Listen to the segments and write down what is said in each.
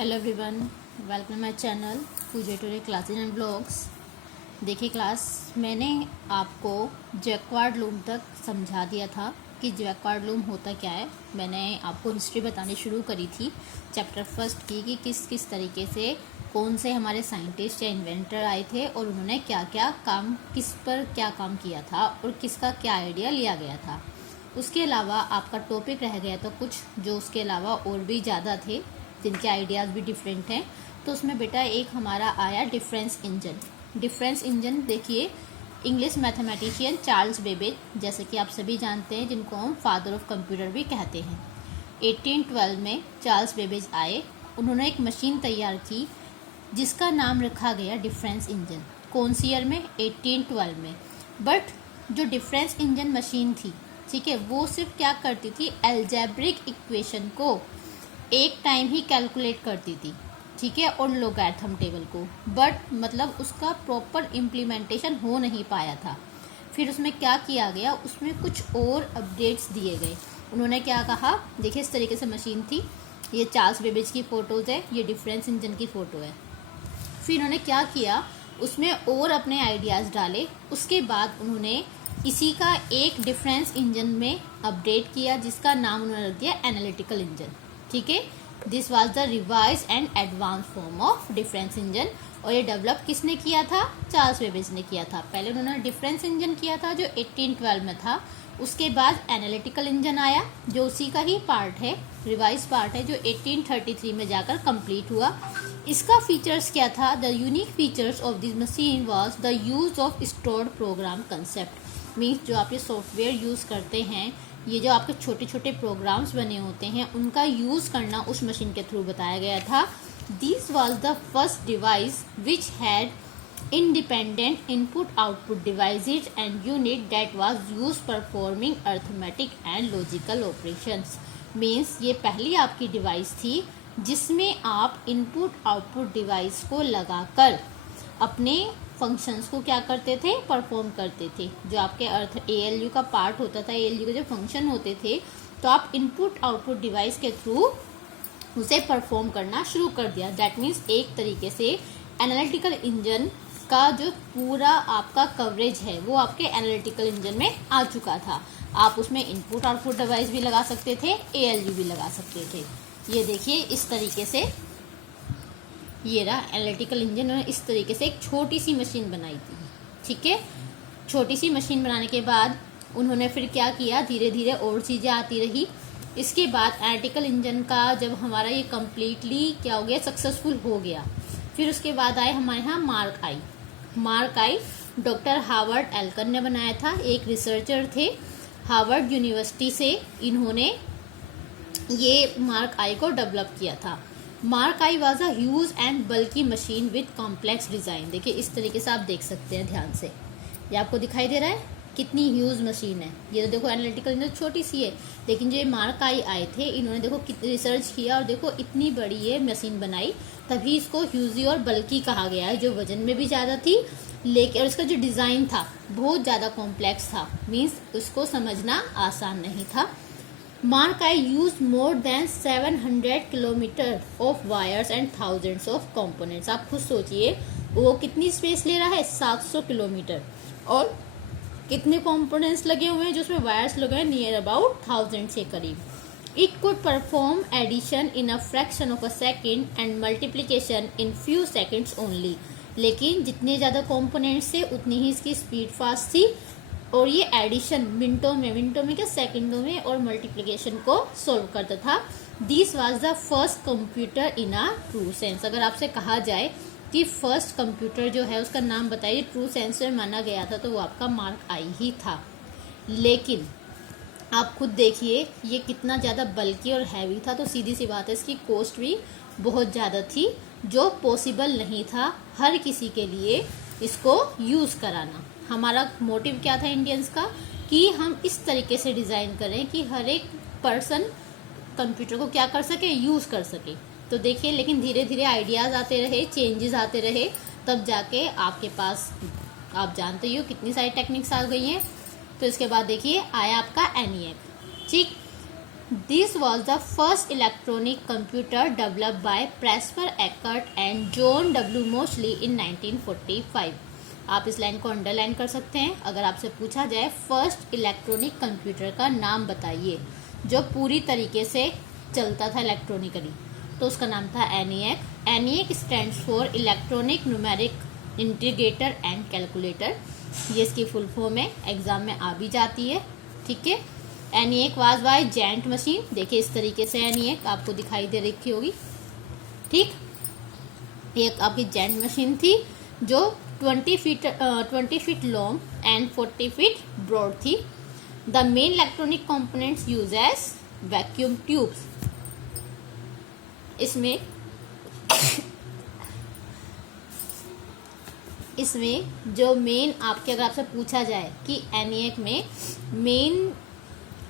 Hello everyone, welcome my channel Pooja today classes and blogs. देखिए class, मैंने आपको jacquard loom तक समझा दिया था कि जैक्वार्ड लूम होता क्या है। मैंने आपको हिस्ट्री बतानी शुरू करी थी चैप्टर फर्स्ट की कि किस किस तरीके से कौन से हमारे साइंटिस्ट या इन्वेंटर आए थे और उन्होंने क्या क्या काम, किस पर क्या काम किया था और किसका क्या आइडिया लिया गया था। उसके अलावा आपका टॉपिक रह गया तो कुछ जो उसके अलावा और भी ज़्यादा थे जिनके आइडियाज़ भी डिफरेंट हैं। तो उसमें बेटा एक हमारा आया डिफरेंस इंजन। डिफरेंस इंजन देखिए, इंग्लिश मैथमेटिशियन चार्ल्स बेबेज, जैसे कि आप सभी जानते हैं, जिनको हम फादर ऑफ कंप्यूटर भी कहते हैं, 1812 में चार्ल्स बेबेज आए। उन्होंने एक मशीन तैयार की जिसका नाम रखा गया डिफरेंस इंजन। कौन सी ईयर में? 1812 में। बट जो डिफरेंस इंजन मशीन थी, ठीक है, वो सिर्फ क्या करती थी, अलजेब्रिक इक्वेशन को एक टाइम ही कैलकुलेट करती थी, ठीक है, और लोगैरिथम टेबल को। बट मतलब उसका प्रॉपर इम्प्लीमेंटेशन हो नहीं पाया था। फिर उसमें क्या किया गया, उसमें कुछ और अपडेट्स दिए गए। उन्होंने क्या कहा, देखिए इस तरीके से मशीन थी। ये चार्ल्स बेबेज की फ़ोटोज़ है, ये डिफरेंस इंजन की फ़ोटो है। फिर उन्होंने क्या किया, उसमें और अपने आइडियाज़ डाले। उसके बाद उन्होंने इसी का एक डिफरेंस इंजन में अपडेट किया जिसका नाम उन्होंने रख दिया एनालिटिकल इंजन, ठीक है। This was the revise and advance form of difference engine. और ये डेवलप किसने किया था? चार्ल्स बेबेज ने किया था। पहले उन्होंने डिफरेंस इंजन किया था जो 1812 में था। उसके बाद एनालिटिकल इंजन आया जो उसी का ही पार्ट है, रिवाइज पार्ट है, जो 1833 में जाकर कंप्लीट हुआ। इसका फीचर्स क्या था? The unique features of this machine was the use of stored programme concept. Means जो आप ये सॉफ्टवेयर यूज़ करते हैं, ये जो आपके छोटे छोटे प्रोग्राम्स बने होते हैं, उनका यूज़ करना उस मशीन के थ्रू बताया गया था। This was the first device which had independent input output devices and unit that was used performing arithmetic and logical operations। Means ये पहली आपकी डिवाइस थी जिसमें आप इनपुट आउटपुट डिवाइस को लगाकर अपने फंक्शंस को क्या करते थे, परफॉर्म करते थे। जो आपके अर्थ ALU का पार्ट होता था, ALU के जो फंक्शन होते थे, तो आप इनपुट आउटपुट डिवाइस के थ्रू उसे परफॉर्म करना शुरू कर दिया। दैट मीन्स एक तरीके से एनालिटिकल इंजन का जो पूरा आपका कवरेज है वो आपके एनालिटिकल इंजन में आ चुका था। आप उसमें इनपुट आउटपुट डिवाइस भी लगा सकते थे, ALU भी लगा सकते थे। ये देखिए इस तरीके से ये रहा एनालिटिकल इंजन। उन्होंने इस तरीके से एक छोटी सी मशीन बनाई थी, ठीक है। छोटी सी मशीन बनाने के बाद उन्होंने फिर क्या किया, धीरे धीरे और चीज़ें आती रही। इसके बाद एनालिटिकल इंजन का जब हमारा ये कम्प्लीटली क्या हो गया, सक्सेसफुल हो गया, फिर उसके बाद आए हमारे यहाँ मार्क आई। मार्क आई डॉक्टर हार्वर्ड एल्कन ने बनाया था, एक रिसर्चर थे हार्वर्ड यूनिवर्सिटी से। इन्होंने ये मार्क आई को डेवलप किया था। Mark I was a huge and bulky machine with complex design. देखिए इस तरीके से आप देख सकते हैं ध्यान से, ये आपको दिखाई दे रहा है कितनी ह्यूज मशीन है। ये तो देखो एनालिटिकल इंजन छोटी सी है, लेकिन जो ये मार्क आई आए थे, इन्होंने देखो कितनी रिसर्च किया और देखो इतनी बड़ी ये मशीन बनाई। तभी इसको ह्यूजी और बल्की कहा गया है, जो वजन में भी ज़्यादा थी, लेकिन और इसका जो डिज़ाइन था बहुत ज़्यादा कॉम्प्लेक्स था। मीन्स उसको समझना आसान नहीं था। Mark I use more than 700 kilometre of wires and thousands of components. आप खुद सोचिए वो कितनी स्पेस ले रहा है, 700 किलोमीटर, और कितने कंपोनेंट्स लगे हुए हैं जो उसमें वायर्स लगे हैं, नियर अबाउट 1000 से करीब। It could perform addition in a fraction of a second and multiplication in few seconds only. लेकिन जितने ज़्यादा कंपोनेंट्स थे उतनी ही इसकी स्पीड फास्ट थी, और ये एडिशन मिनटों में क्या, सेकंडों में, और मल्टीप्लिकेशन को सॉल्व करता था। This was the first computer in a true sense. अगर आपसे कहा जाए कि फर्स्ट कंप्यूटर जो है उसका नाम बताइए ट्रू सेंस में माना गया था, तो वो आपका मार्क आई ही था। लेकिन आप खुद देखिए ये कितना ज़्यादा बल्कि और हैवी था, तो सीधी सी बात है इसकी कॉस्ट भी बहुत ज़्यादा थी, जो पॉसिबल नहीं था हर किसी के लिए इसको यूज़ कराना। हमारा मोटिव क्या था इंडियंस का, कि हम इस तरीके से डिज़ाइन करें कि हर एक पर्सन कंप्यूटर को क्या कर सके, यूज़ कर सके। तो देखिए, लेकिन धीरे धीरे आइडियाज़ आते रहे, चेंजेस आते रहे, तब जाके आपके पास, आप जानते ही हो कितनी सारी टेक्निक्स आ गई हैं। तो इसके बाद देखिए आया आपका ENIAC, ठीक। This was the first electronic computer developed by प्रेस्पर Eckert and John W mostly in 1945। आप इस लाइन को अंडरलाइन कर सकते हैं। अगर आपसे पूछा जाए फर्स्ट इलेक्ट्रॉनिक कंप्यूटर का नाम बताइए जो पूरी तरीके से चलता था इलेक्ट्रॉनिकली, तो उसका नाम था ENIAC। ENIAC stands for electronic numeric integrator and calculator. ये इसकी फुल फॉर्म है, एग्जाम में आ भी जाती है। ठीक है, ENIAC was by giant machine. देखिए इस तरीके से ENIAC आपको दिखाई दे रखी होगी। ठीक, एक आपकी जायंट मशीन थी जो 20 feet long and 40 feet broad थी। The main electronic components use as vacuum tubes. इसमें जो मेन आपके, अगर आपसे पूछा जाए कि ENIAC में मेन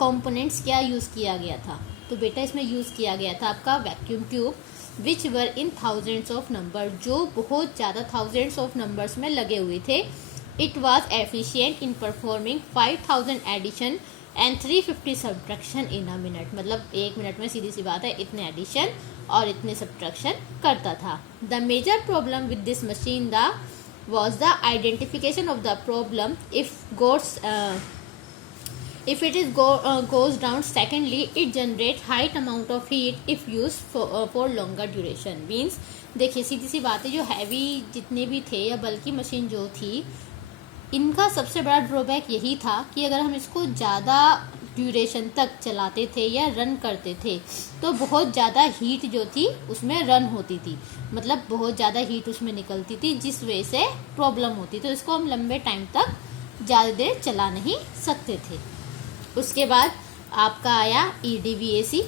कंपोनेंट्स क्या यूज़ किया गया था, तो बेटा इसमें यूज़ किया गया था आपका vacuum tube, which were in thousands of number, जो बहुत ज़्यादा थाउजेंड्स ऑफ नंबर्स में लगे हुए थे। It was efficient in performing 5000 addition and 350 subtraction in a minute. मतलब 1 मिनट में सीधी सी बात है इतने एडिशन और इतने सब्ट्रैक्शन करता था। The major problem with this machine was the identification of the problem if it goes down. Secondly, it generates high amount of heat if used for longer duration. Means देखिए सीधी सी बात है, जो heavy जितने भी थे या बल्कि मशीन जो थी, इनका सबसे बड़ा ड्रॉबैक यही था कि अगर हम इसको ज़्यादा ड्यूरेशन तक चलाते थे या रन करते थे तो बहुत ज़्यादा हीट जो थी उसमें रन होती थी, मतलब बहुत ज़्यादा हीट उसमें निकलती थी, जिस वजह से प्रॉब्लम होती। तो इसको हम लंबे टाइम तक ज़्यादा देर चला नहीं सकते थे। उसके बाद आपका आया EDVAC।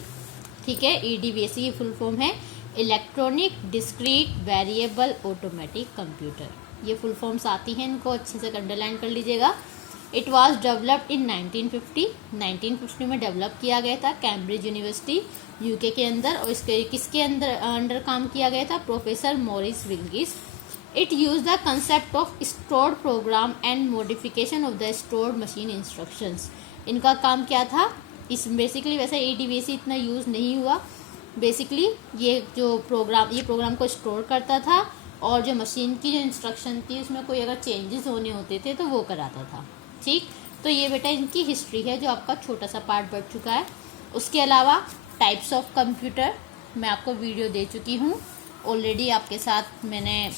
ठीक है, EDVAC की फुल फॉर्म है electronic discrete variable automatic computer. ये फुल फॉर्म्स आती हैं, इनको अच्छे से अंडरलाइन कर लीजिएगा। इट वॉज डेवलप्ड इन 1950 में डेवलप किया गया था कैम्ब्रिज यूनिवर्सिटी UK के अंदर, और इसके किसके अंडर काम किया गया था, professor Maurice Wilkes. It use the concept of stored program and modification of the stored machine instructions. इनका काम क्या था, इस बेसिकली वैसे EDVAC इतना यूज़ नहीं हुआ। बेसिकली ये प्रोग्राम को स्टोर करता था और जो मशीन की जो इंस्ट्रक्शन थी उसमें कोई अगर चेंजेस होने होते थे तो वो कराता था। ठीक, तो ये बेटा इनकी हिस्ट्री है जो आपका छोटा सा पार्ट बढ़ चुका है। उसके अलावा टाइप्स ऑफ कंप्यूटर मैं आपको वीडियो दे चुकी हूँ ऑलरेडी, आपके साथ मैंने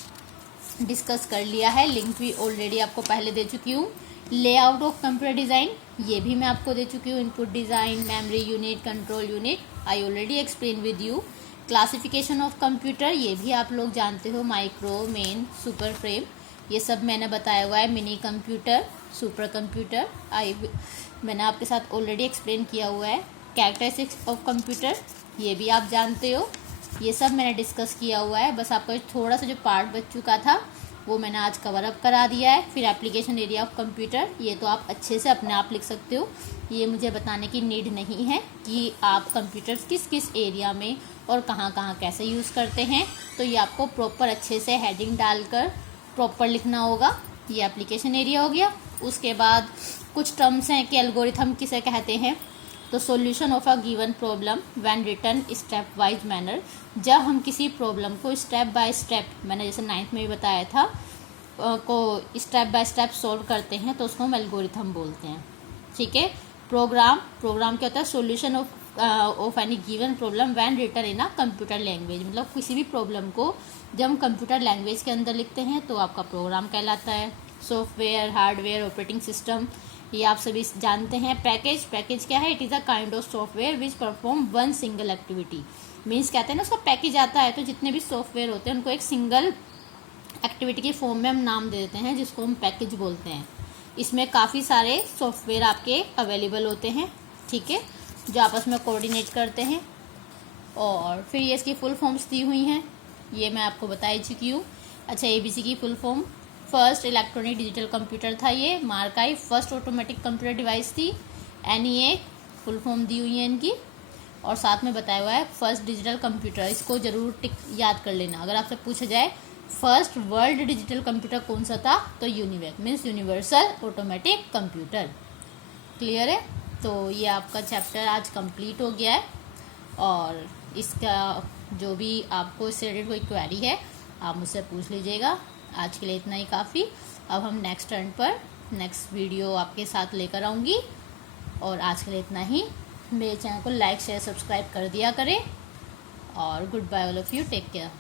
डिस्कस कर लिया है, लिंक भी ऑलरेडी आपको पहले दे चुकी हूँ। लेआउट ऑफ कंप्यूटर डिज़ाइन ये भी मैं आपको दे चुकी हूँ, input design, memory unit, control unit, I already explain with you. Classification of computer ये भी आप लोग जानते हो, माइक्रो, मेन, सुपर फ्रेम, ये सब मैंने बताया हुआ है। मिनी कंप्यूटर, सुपर कंप्यूटर मैंने आपके साथ ऑलरेडी एक्सप्लेन किया हुआ है। कैरेक्टरिस्टिक्स ऑफ कंप्यूटर ये भी आप जानते हो, ये सब मैंने डिस्कस किया हुआ है। बस आपका थोड़ा सा जो पार्ट बच चुका था वो मैंने आज कवर अप करा दिया है। फिर एप्लीकेशन एरिया ऑफ कंप्यूटर ये तो आप अच्छे से अपने आप लिख सकते हो, ये मुझे बताने की नीड नहीं है कि आप कंप्यूटर्स किस किस एरिया में और कहाँ कहाँ कैसे यूज़ करते हैं, तो ये आपको प्रॉपर अच्छे से हेडिंग डालकर प्रॉपर लिखना होगा। ये एप्लीकेशन एरिया हो गया। उसके बाद कुछ टर्म्स हैं कि एल्गोरिथम किसे कहते हैं, तो solution of a given problem when written step wise manner, जब हम किसी प्रॉब्लम को स्टेप बाय स्टेप, मैंने जैसे 9th में भी बताया था, को स्टेप बाय स्टेप सॉल्व करते हैं तो उसको हम एल्गोरिथम बोलते हैं। ठीक है, प्रोग्राम क्या होता है, solution of any given problem when written in a computer language, मतलब किसी भी प्रॉब्लम को जब हम कंप्यूटर लैंग्वेज के अंदर लिखते हैं तो आपका प्रोग्राम कहलाता है। सॉफ्टवेयर, हार्डवेयर, ऑपरेटिंग सिस्टम ये आप सभी जानते हैं। पैकेज क्या है, it is a kind of software which perform one single activity. Means कहते हैं ना उसका पैकेज आता है, तो जितने भी सॉफ्टवेयर होते हैं उनको एक सिंगल एक्टिविटी के फॉर्म में हम नाम दे देते हैं जिसको हम पैकेज बोलते हैं। इसमें काफ़ी सारे सॉफ्टवेयर आपके अवेलेबल होते हैं, ठीक है, जो आपस में कोऑर्डिनेट करते हैं। और फिर ये इसकी फुल फॉर्म्स दी हुई हैं, ये मैं आपको बता चुकी हूँ। अच्छा, ABC की full form, first electronic digital computer था ये। मार्काई फर्स्ट ऑटोमेटिक कंप्यूटर डिवाइस थी। NEA फुल फॉर्म दी हुई है इनकी, और साथ में बताया हुआ है फर्स्ट डिजिटल कंप्यूटर। इसको जरूर याद कर लेना। अगर आपसे पूछा जाए फर्स्ट वर्ल्ड डिजिटल कंप्यूटर कौन सा था, तो UNIVAC means universal automatic computer. Clear है। तो ये आपका चैप्टर आज कंप्लीट हो गया है, और इसका जो भी आपको इससे रिलेटेड कोई क्वेरी है आप मुझसे पूछ लीजिएगा। आज के लिए इतना ही काफ़ी। अब हम नेक्स्ट टर्न पर नेक्स्ट वीडियो आपके साथ लेकर आऊँगी, और आज के लिए इतना ही। मेरे चैनल को लाइक शेयर सब्सक्राइब कर दिया करें, और good bye all of you, take care.